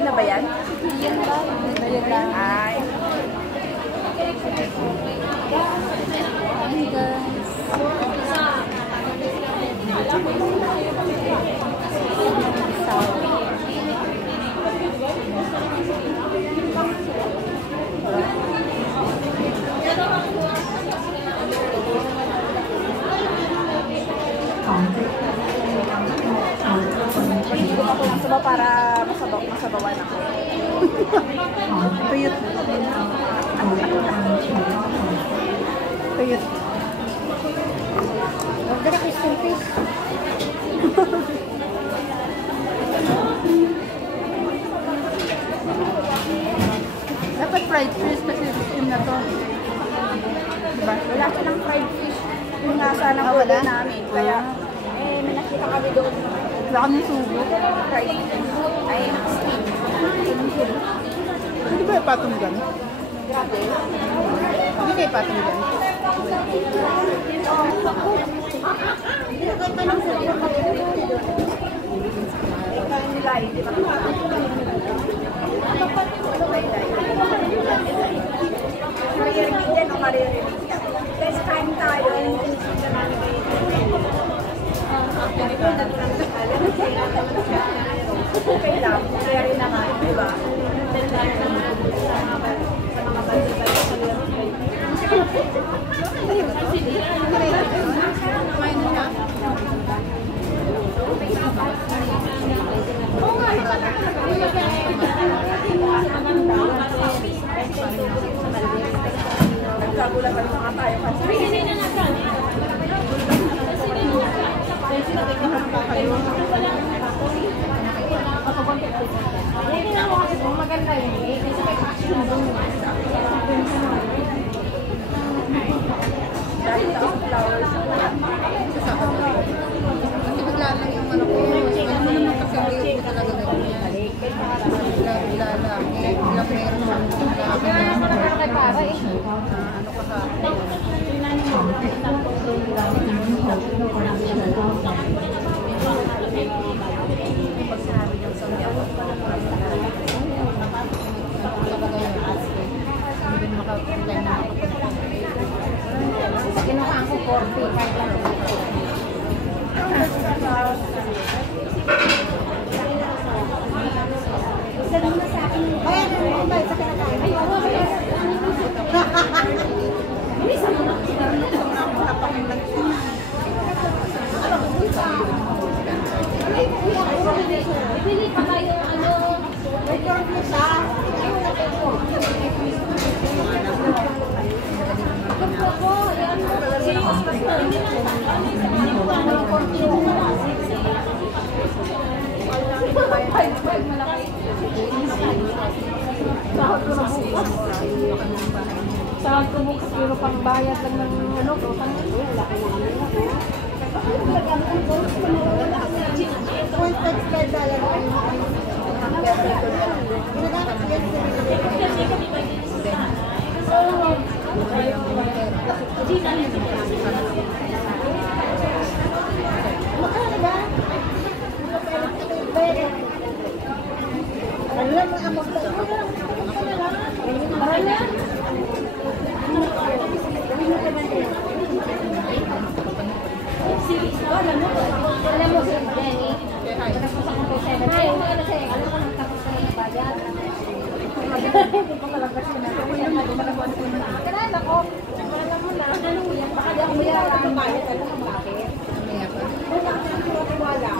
Fried na ba yan? Ayun lang. Ay. Hi guys. Hindi ko lang sabaw para masabawan ako. Tuyot. Tuyot. Order ako steam fish. Dapat fried fish kasi steam na to. Diba? Wala silang fried fish. Yung nasa ng order namin. Kaya, may nakita kami doon. Wala kami subo. Fried fish. Ay, steam. Hindi ba ipatong dyan? Grabe. Hindi kayo ipatong dyan? Di ba? Maririnig yan o maririnig yan. Guys, kain tayo. Okay lang. Kaya rin naman, di ba? Nagkagulat kami mga tayo kasi. Maganda yun eh. Kasi may action doon. Dahil taong flowers. Kasi bigla lang yung ano ko. Alam mo naman kasi ang iyo ko talaga ganyan. Bigla lang. Bigla meron mo. Ano kay para eh. Ano ka sa kinuhaan ko 40, kahit lang sabi mo sa akin, bayaran mo ba sa kinakain? Ay, oo, bayaran. Bilisan mo na. Bibili pa kayo, ano, record mo siya. Sahod ko bukas pero pang bayad lang ng ano, utang ko. Laki na naman ako. Alam mo si Jenny, tapos ako po 7. Ayaw mo kasi, alam ko nang tapos ka na nabayad. Hindi ko malabas yun. Kailan ako, alam mo na, ano yan, baka di ako mayarang bayad, alam mo bakit? Kung nakakatiwala,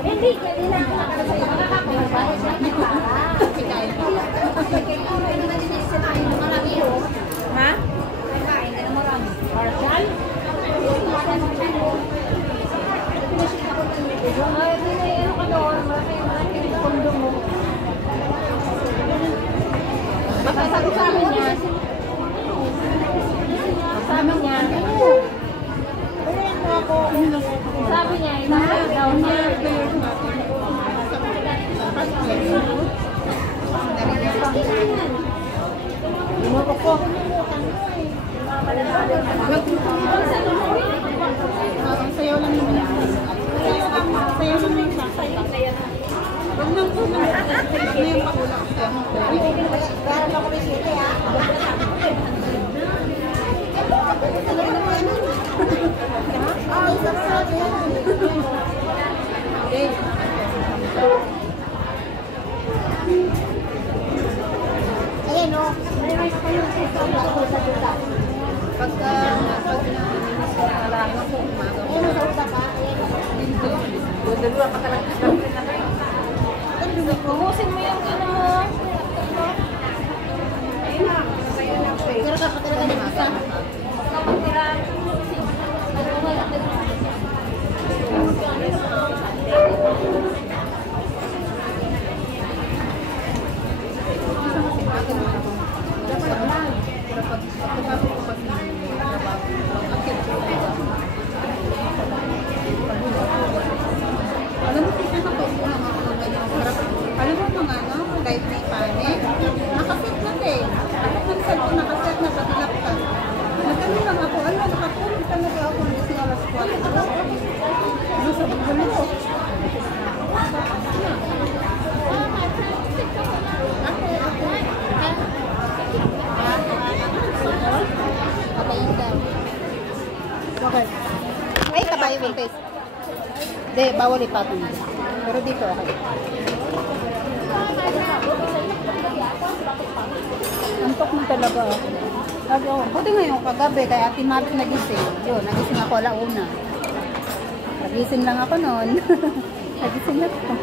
hindi, hindi na ako nakakasaya. Makakabayad sa akin para. Kasi ikaw ay naninis sa tayo ng marami yun. Ha? Kain ka na marami. Partial? Ay, hindi na ano ka doon. Malaking kondo mo. Baka sabi sa amin niya. Sabi niya. Sabi niya, inaharap daw niya. Lumabok ko. Ang sayaw lang naman. Sayaw lang yung sasayaw. Huwag nang pumunta. Ano yung pakulang ko? Meron ako may sili, ha? Ay, sarap yan. Okay. Ayan, o. Meron pa yung sito sa duta. Pagka naminis ko, alaga ko, umaga ko. Ayan, sa utak, ha? Ayan, o. Dalawa ka talaga sa na kayo. Buhusin mo yung ano mo. Pero dapat talaga ni Masa. Alam mo, kasi nakaupo lang ako ng ganyan. Alam mo mga live na ipane, nakaset na eh. Ako ng cellphone nakaset na sa laptop. Nagkano lang ako, nakatulog talaga ako ng isang alas 4. Ano sa bulo ko? Okay. Ay, kabayo yung face. Hindi, bawal ipatong. Pero dito, okay. Antok mo talaga ako. Buti ngayon, kagabi, kaya Ate Mabs nagising. Yun, nagising ako alauna. Nagising lang ako noon. Nagising na ako.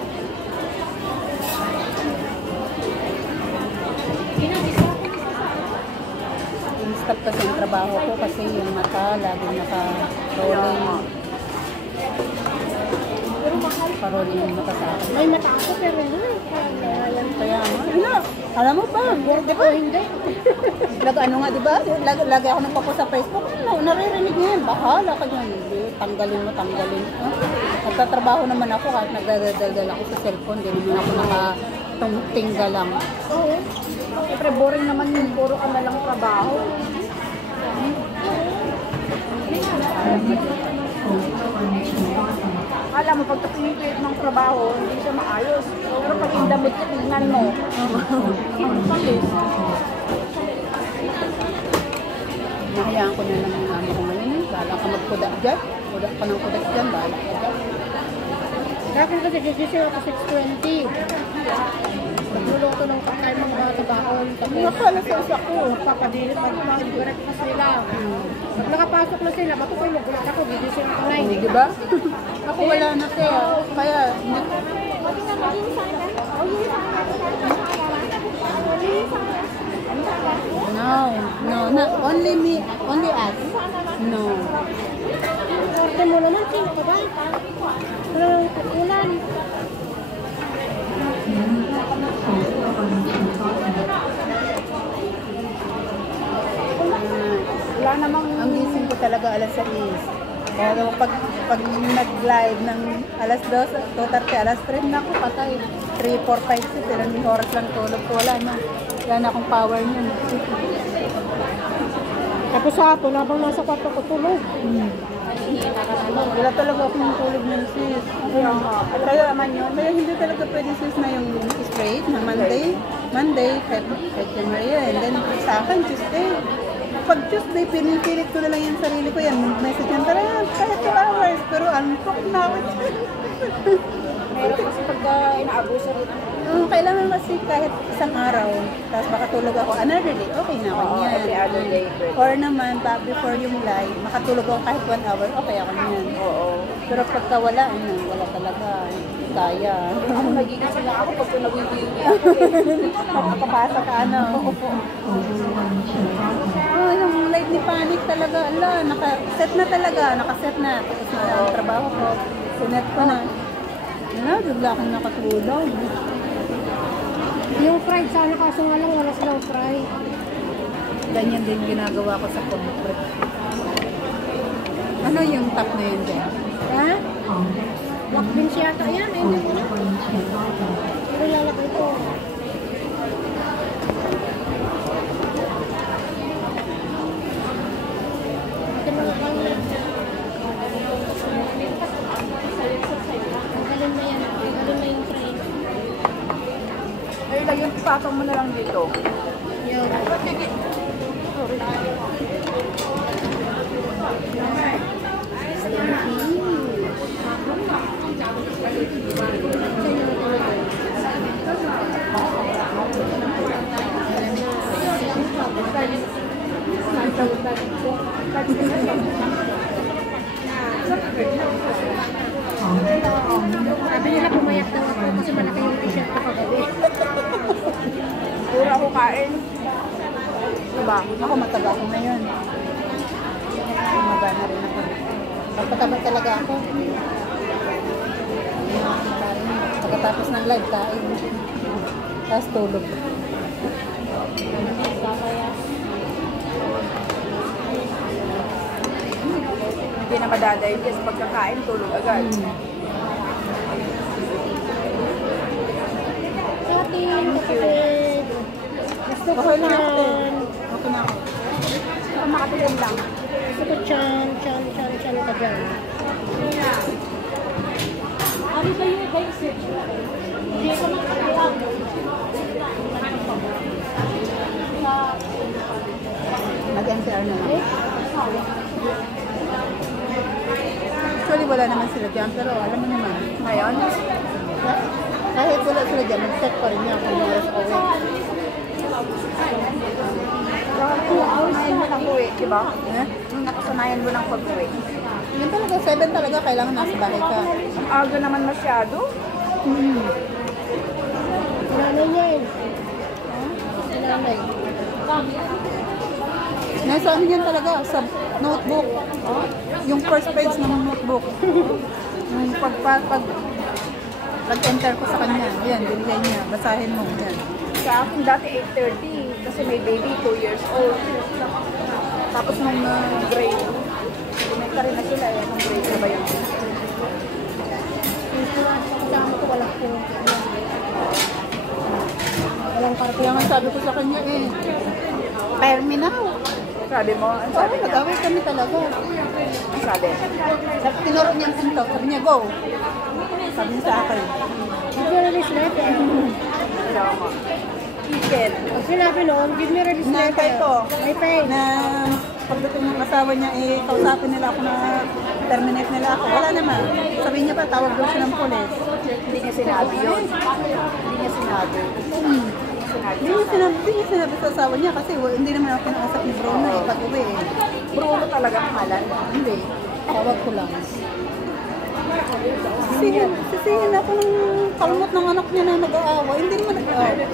Stop kasi yung trabaho ko kasi yung mata laging naka-rolling. Pero mahal. Pa-rolling yung mata sa akin. May mata ako, pero hindi. Kaya ano, alam mo ba? Di ba? Hindi. Ano nga, di ba? Lagi ako nagpapost sa Facebook. Naririnig niya yan. Bahala ka dyan. Hindi, tanggalin mo. Nagtatrabaho naman ako kahit nagdadaldal ako sa cellphone. Hindi naman ako nakatungtingga lang. Oo. Siyempre, boring naman yung puro ka na lang trabaho. Alam mo, pag pinipilit ng trabaho, hindi siya maayos. Pero pag indamot ka, tingnan mo. Ang palis. Nahayaan ko na lang yung amo ko ngayon. Bahala ka magkuda dyan. Kuda ka ng kuda dyan. Bahala ka dyan. Kaya kung kasi gigising ako 6:20. Nagluluto ng pagkain ng mga trabaho. Tapos Nakala sa isa ko. papadilit, mag-breakfast sila. Pag nakapasok na sila, matutulog ulit ako, gigising ako 9. Di ba? Ako wala na kaya. Kaya, no, not only me, only us. No. Orte mo naman, sino ka ba? Walang ulan. Wala namang, ang gising ko talaga alas 6. Pero pag nag-live ng alas 2, 2:30, alas 3 na ako patay. 3, 4, 5, 6, ilang oras lang tulog ko. Wala na akong power niyan. Tapos sa ato, labang nasa kwarto ko tulog. Wala talaga akong tulog ng sis. Kaya naman yun. Kaya hindi talaga pwede sis na yung straight na Monday, February, and then sa akin Tuesday. Pag Tuesday, pinipilit ko na lang yung sarili ko yan. Message yan talaga, kaya 2 hours. Pero antok na ako. Meron kasi pagka inaabuso rin. Kailangan kasi kahit isang araw, tapos makatulog ako another day, okay na ako yan. every other day. Or naman, before yung live, makatulog ako kahit 1 hour, okay ako yan. Oo. Pero pagka wala talaga. Kaya. Ako nagigising lang ako pag nawiwiwi. Makapasa ka, ano. Yung live ni Panic talaga, nakaset na talaga, nakaset na. Tapos na ang trabaho ko, sinet ko na. Bigla akong nakatulog. Yung fried sana kaso nga lang wala silang fry. Ganyan din ginagawa ko sa concrete. Ano yung top na yun dyan? Ha? Black beans yata yan. Ay, hindi ko na. Pero lalagay ko. Ito mga kanya. Galing na yan. Galing na yung fry. nila yun, ipatong mo na lang dito. Yun. Sabi nila pumayat daw ako kasi malaki yung t-shirt ko kagabi. Pura ako kain. Diba? Ako mataba ako ngayon. Tumaba na rin ako. Magpataba talaga ako. Pagkatapos ng live, kain. Tapos tulog. Hindi na madadigest pagkakain, tulog agad. Atin, kapatid. Gusto ko Okay na ako. yan. Okay na ako. Saka makatulog lang. Gusto ko chan ka dyan. Ano ba yung guys? Hindi ko makakailang. Mag-NCR na lang. Actually, wala naman sila dyan. Pero alam mo naman. Ngayon, Kahit wala sila dyan, mag-check pa rin niya kung oras ko. nakasanayan mo ng uwi, di ba? Eh? Nung nakasanayan mo ng pag-uwi. Yun talaga, 7 talaga. Kailangan nasa bahay ka. Ang aga naman masyado. Nanay niya eh. Nanay. Nasa ano yan talaga, sa notebook. Yung first page ng notebook. Yung pag-enter ko sa kanya. Yan, binigay niya. Basahin mo. Yan. Sa akin dati 8:30 kasi may baby 2 years old. Tapos nung grade, elementary na sila eh. Nung grade na ba yun? Kasama ko walang po. Walang karto. Kaya nga sabi ko sa kanya eh, fire me now. Sabi mo, ang Sabi, sabi niya? nag-away kami talaga. Ang sabi? Sabi, tinuro niya ang pinto. Sabi niya, go. Sabi niya sa akin. Give me release letter. Wala mo. Iket. Pag sinabi noon, give me release Na letter. ko. May pay. Na pagdating ng asawa niya, eh, kausapin nila ako na terminate nila ako. Wala naman. Sabi niya pa, tawag daw siya ng polis. Hindi niya sinabi yun. Hindi niya sinabi. Hindi niya sinabi sa asawa niya kasi hindi naman ako pinausap ni Bruno eh, pag-uwi eh. Bruno talaga pangalan. Hindi. Tawag ko lang. Sisihin ako ng kalmot ng anak niya na nag-aawa. Hindi naman nag-aawa.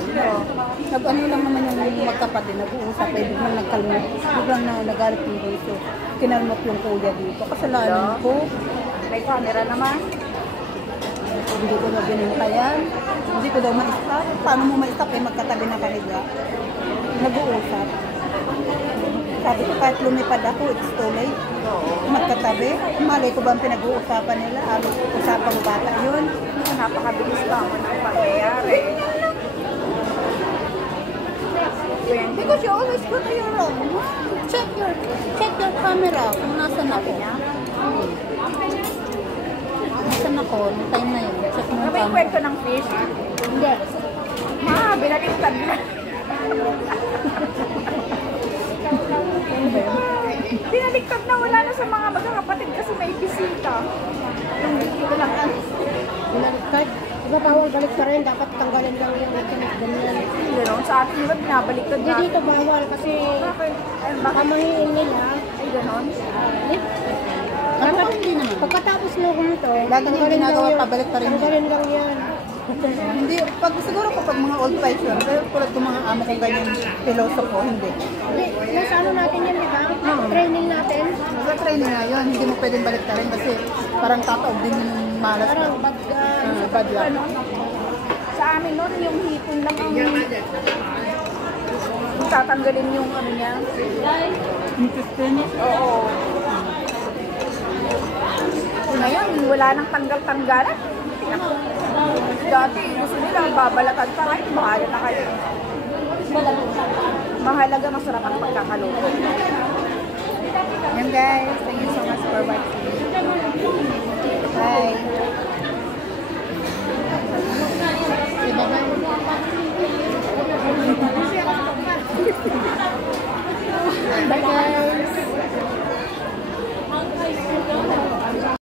Nag-ano lang naman yung magkapatid, nag-uusap eh, biglang nagkalmot. Biglang na nagalit yung bunso. Kinalmot yung kuya dito. Kasalanan ko. May camera naman. Hindi ko na binantayan. Hindi ko daw ma-stop. Paano mo ma-stop eh, magkatabi na kahiga. Nag-uusap. Sabi ko kahit lumipad ako, it's too late. Magkatabi. Malay ko ba ang pinag-uusapan nila? Usapang bata yun. Napakabilis pa ako ng pangyayari. Because you always go to your room. Check your camera kung nasan ako. Nasan ako? Nung time na yun. Check mo Ano yung ba yung camera. kwento ng fish? Hindi. Binaliktad na. Binaliktad na, wala na sa mga magkakapatid kasi may bisita. Hindi ko lang Binaliktad. Diba bawal balik pa rin? Dapat tanggalin lang yung ganyan. gano'n. Sa atin diba binabaliktad Hindi na? dito bawal kasi Ay, baka mahiin nila. Ay, gano'n? Ano ba hindi naman? Pagkatapos ng ganito, Lagi niya tanggalin ginagawa, lang yun. pabalik pa rin yan. Tanggalin lang yan. Hindi, siguro kapag mga old fashion, pero tulad ng mga amo kong ganyan philosopho, hindi. Hindi, nasa ano natin yan, di ba? Training natin. Sa training nga yun, hindi mo pwedeng balik rin kasi parang tataog din yung malas. Parang bad Bad luck. Sa amin noon, yung hipon lang ang tatanggalin yung ano niya. Interesting. Oo. Ngayon, wala nang tanggal-tanggalan. Dati, gusto nila babalatan pa kayo, bahala na kayo. Mahalaga, masarap ang pagkakaluto. Yan guys, thank you so much for watching. Bye.